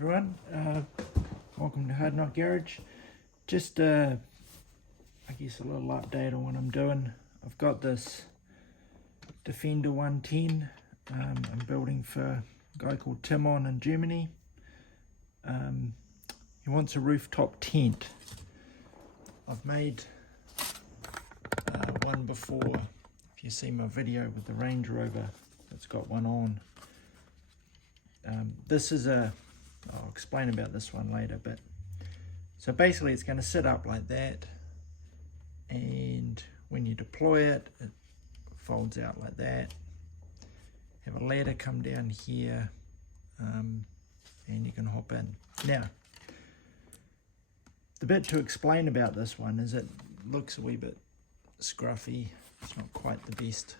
everyone, welcome to Hard Knock Garage. Just I guess a little update on what I'm doing. I've got this Defender 110 I'm building for a guy called Tim in Germany. He wants a rooftop tent. I've made one before. If you see my video with the Land Rover, it's got one on. This is I'll explain about this one later, but so basically it's going to sit up like that, and when you deploy it, it folds out like that. Have a ladder come down here, and you can hop in. Now, the bit to explain about this one is it looks a wee bit scruffy. It's not quite the best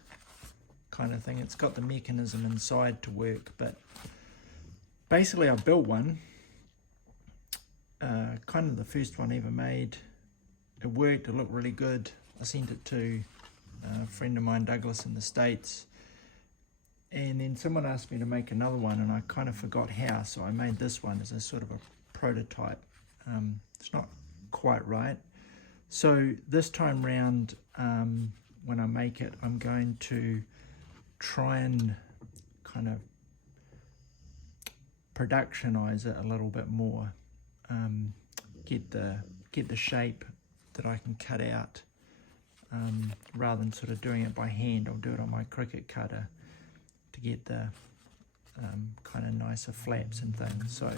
kind of thing. It's got the mechanism inside to work, but basically I built one, kind of the first one ever made. It worked, it looked really good. I sent it to a friend of mine, Douglas, in the States, and then someone asked me to make another one, and I kind of forgot how, so I made this one as a sort of a prototype. It's not quite right. So this time round, when I make it, I'm going to try and kind of productionize it a little bit more, get the shape that I can cut out, rather than sort of doing it by hand. I'll do it on my Cricut cutter to get the kind of nicer flaps and things. So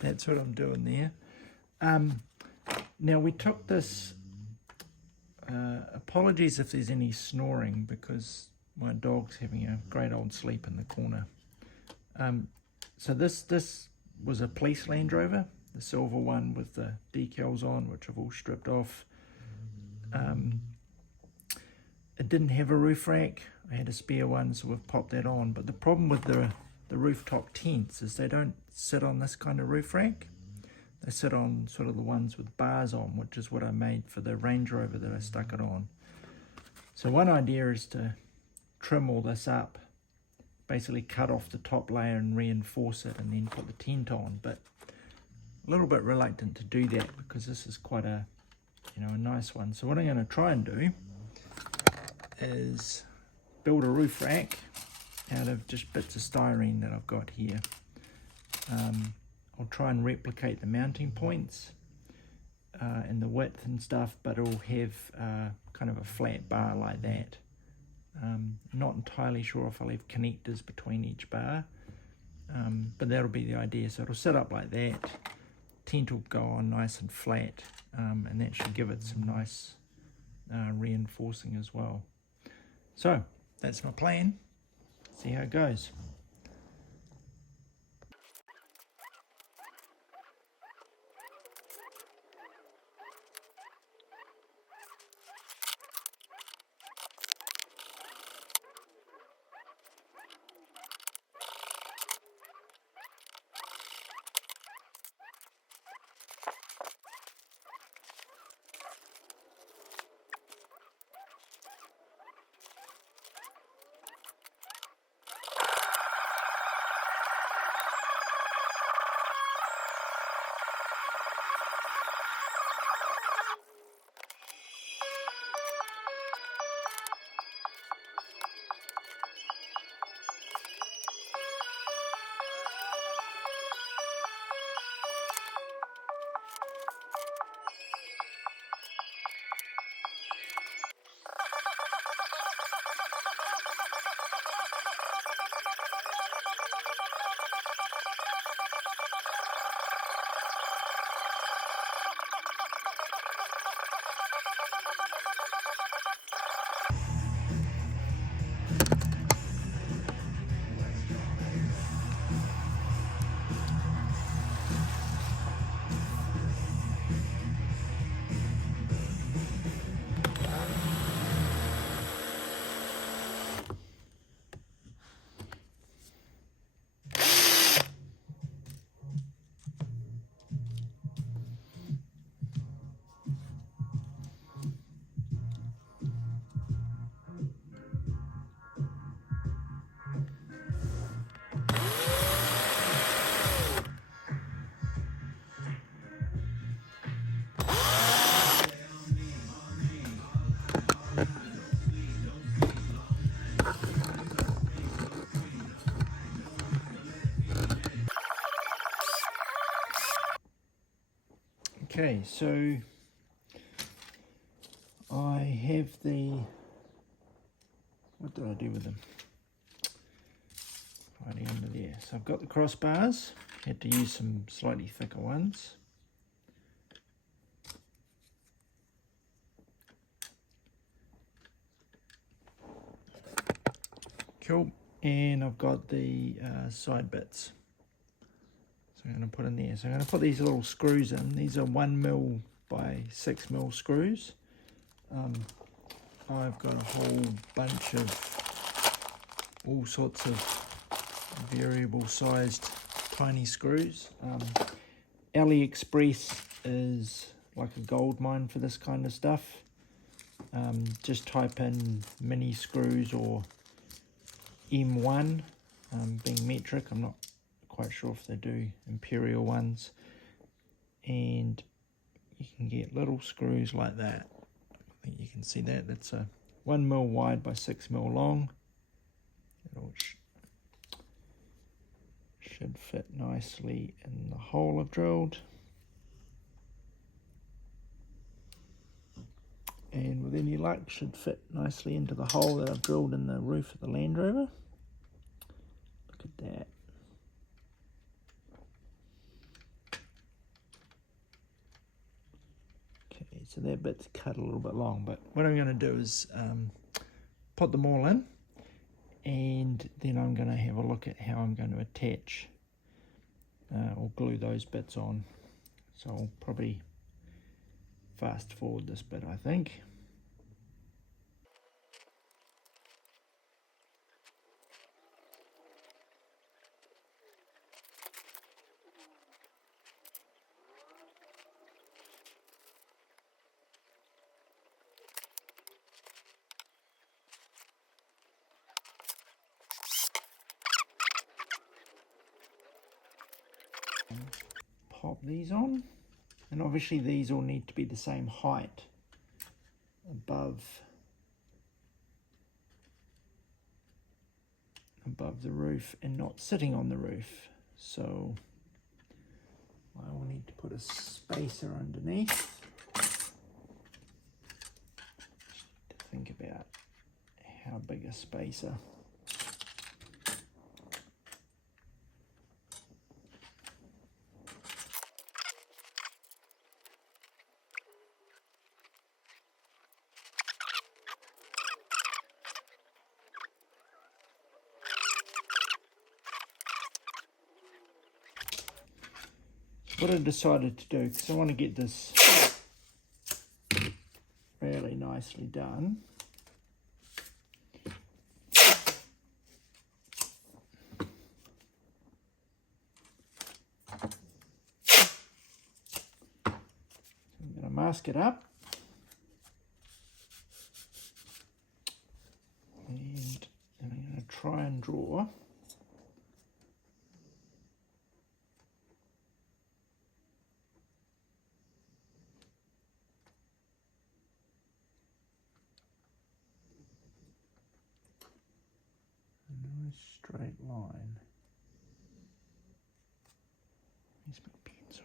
that's what I'm doing there. Now we took this, apologies if there's any snoring because my dog's having a great old sleep in the corner. So this was a police Land Rover, the silver one with the decals on, which I've all stripped off. It didn't have a roof rack. I had a spare one, so we've popped that on. But the problem with the rooftop tents is they don't sit on this kind of roof rack. They sit on sort of the ones with bars on, which is what I made for the Range Rover that I stuck it on. So one idea is to trim all this up, basically cut off the top layer and reinforce it, and then put the tent on. But a little bit reluctant to do that because this is quite a nice one. So what I'm going to try and do is build a roof rack out of just bits of styrene that I've got here. I'll try and replicate the mounting points and the width and stuff, but it'll have kind of a flat bar like that. Not entirely sure if I'll have connectors between each bar, but that'll be the idea. So it'll sit up like that, tent will go on nice and flat, and that should give it some nice reinforcing as well. So that's my plan. See how it goes. Okay, so I have what did I do with them? Right under there. So I've got the crossbars, had to use some slightly thicker ones. Cool, and I've got the side bits. So I'm going to put in there. So I'm going to put these little screws in. These are 1mm by 6mm screws. I've got a whole bunch of all sorts of variable sized tiny screws. AliExpress is like a gold mine for this kind of stuff. Just type in mini screws or M1, being metric. I'm not quite sure if they do imperial ones, and you can get little screws like that. I think you can see that. That's a 1mm wide by 6mm long. It'll should fit nicely in the hole I've drilled. And with any luck, should fit nicely into the hole that I've drilled in the roof of the Land Rover. Look at that. Okay, so that bit's cut a little bit long, but what I'm going to do is put them all in, and then I'm going to have a look at how I'm going to attach or glue those bits on. So I'll probably fast forward this bit, I think. Pop these on, and obviously these all need to be the same height above the roof and not sitting on the roof. So I will need to put a spacer underneath. To think about how big a spacer. What I decided to do, because I want to get this really nicely done, I'm going to mask it up, and I'm going to try and draw a nice straight line. Use my pencil.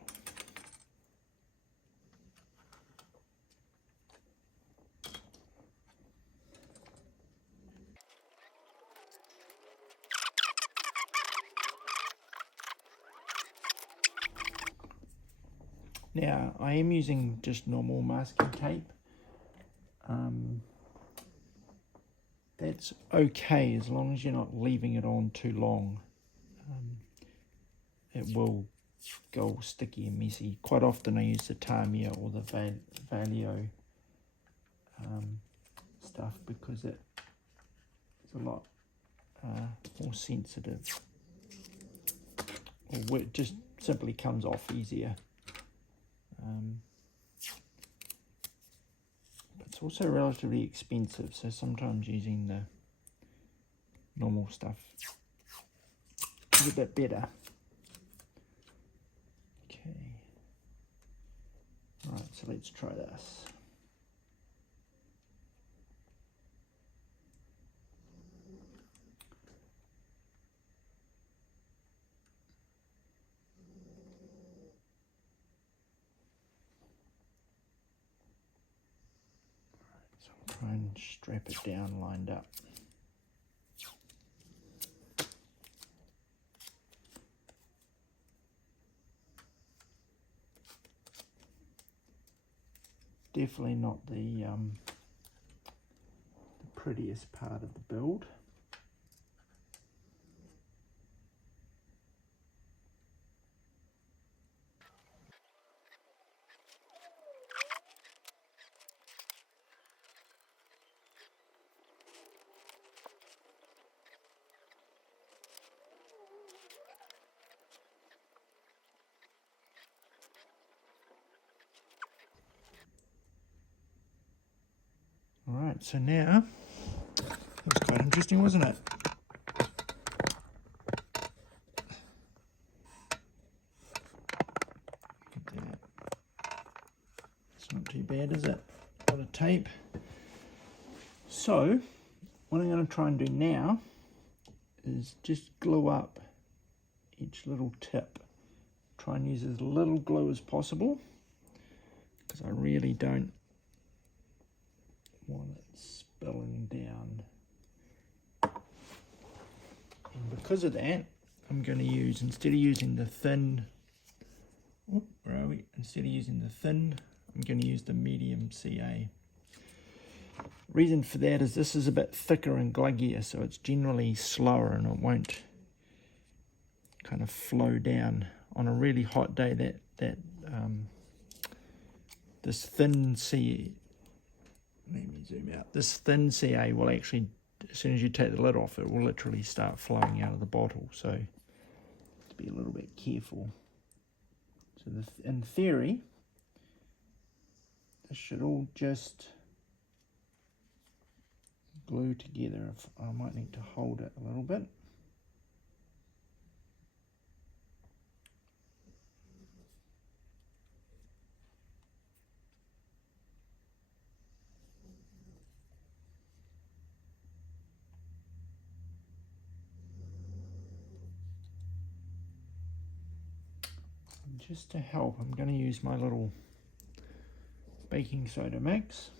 Now, I am using just normal masking tape. That's okay as long as you're not leaving it on too long. It will go all sticky and messy. Quite often I use the Tamiya or the Valio stuff because it's a lot more sensitive. Or it just simply comes off easier. But it's also relatively expensive, so sometimes using the normal stuff is a bit better. Okay. Right, so let's try this. try and strap it down lined up. Definitely not the prettiest part of the build. Alright, so now, that was quite interesting, wasn't it? Look at that. It's not too bad, is it? A lot of tape. So, what I'm going to try and do now is just glue up each little tip. Try and use as little glue as possible, because I really don't want it spilling down. And because of that, I'm going to use, instead of using the thin, instead of using the thin, I'm going to use the medium CA. Reason for that is this is a bit thicker and gluggier, so it's generally slower and it won't kind of flow down. On a really hot day, this thin CA, let me zoom out, this thin CA will actually, as soon as you take the lid off, it will literally start flowing out of the bottle, so to be a little bit careful. So in theory, this should all just glue together. I might need to hold it a little bit. Just to help, I'm going to use my little baking soda mix.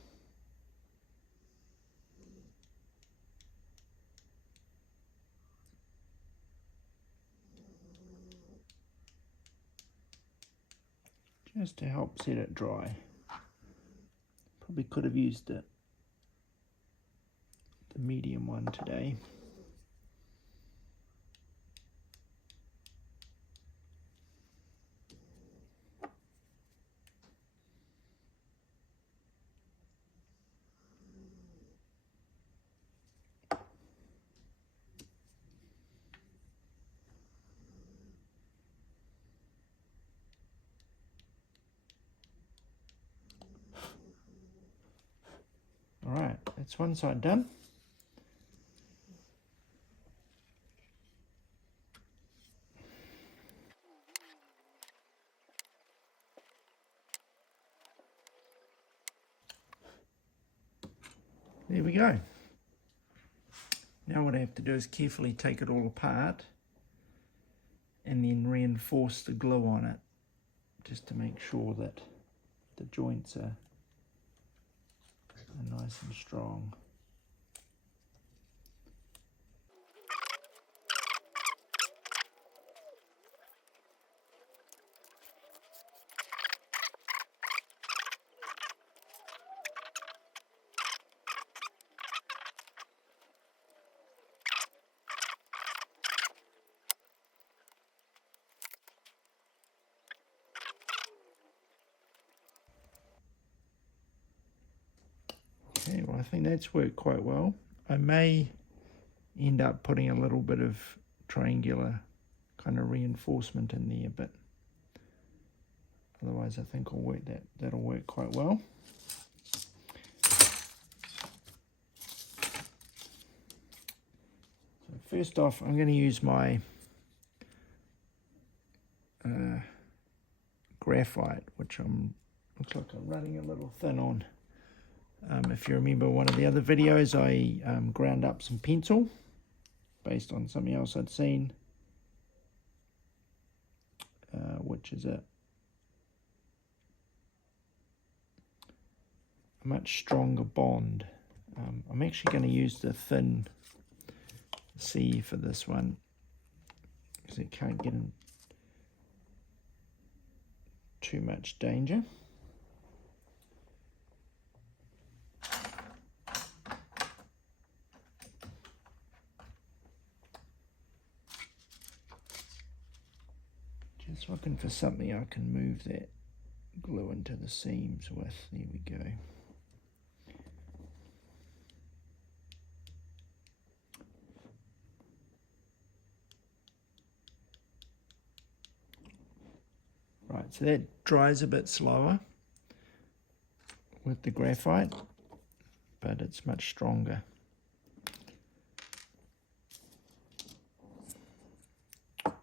Just to help set it dry. Probably could have used the medium one today. Alright, that's one side done. There we go. Now what I have to do is carefully take it all apart and then reinforce the glue on it, just to make sure that the joints are nice and strong. Okay, well I think that's worked quite well. I may end up putting a little bit of triangular kind of reinforcement in there, but otherwise I think that'll work quite well. So first off, I'm going to use my graphite, which looks like I'm running a little thin on. If you remember one of the other videos, I ground up some pencil based on something else I'd seen, which is a much stronger bond I'm actually going to use the thin C for this one because it can't get in too much danger. Just looking for something I can move that glue into the seams with. There we go. Right, so that dries a bit slower with the graphite, but it's much stronger. Oops.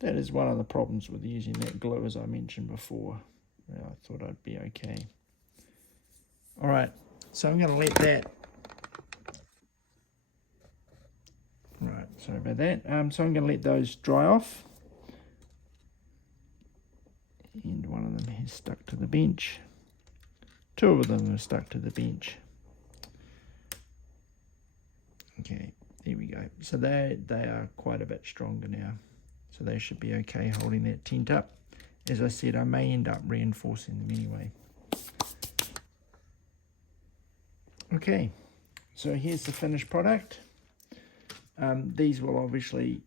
That is one of the problems with using that glue, as I mentioned before. I thought I'd be okay. All right, so I'm going to let that. Right, sorry about that. So I'm going to let those dry off. And one of them has stuck to the bench. Two of them are stuck to the bench. Okay, there we go. So they are quite a bit stronger now. So they should be okay holding that tent up. As I said, I may end up reinforcing them anyway. Okay, so here's the finished product. These will obviously,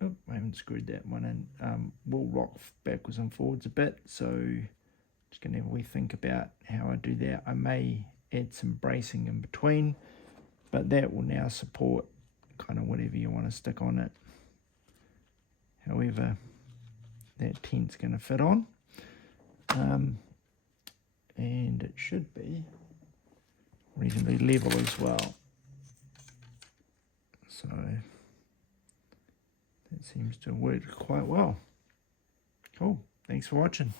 oh, I haven't screwed that one in, will rock backwards and forwards a bit, so just going to have a wee think about how I do that. I may add some bracing in between, but that will now support kind of whatever you want to stick on it. However, that tent's going to fit on, and it should be reasonably level as well. So that seems to work quite well. Cool. Thanks for watching.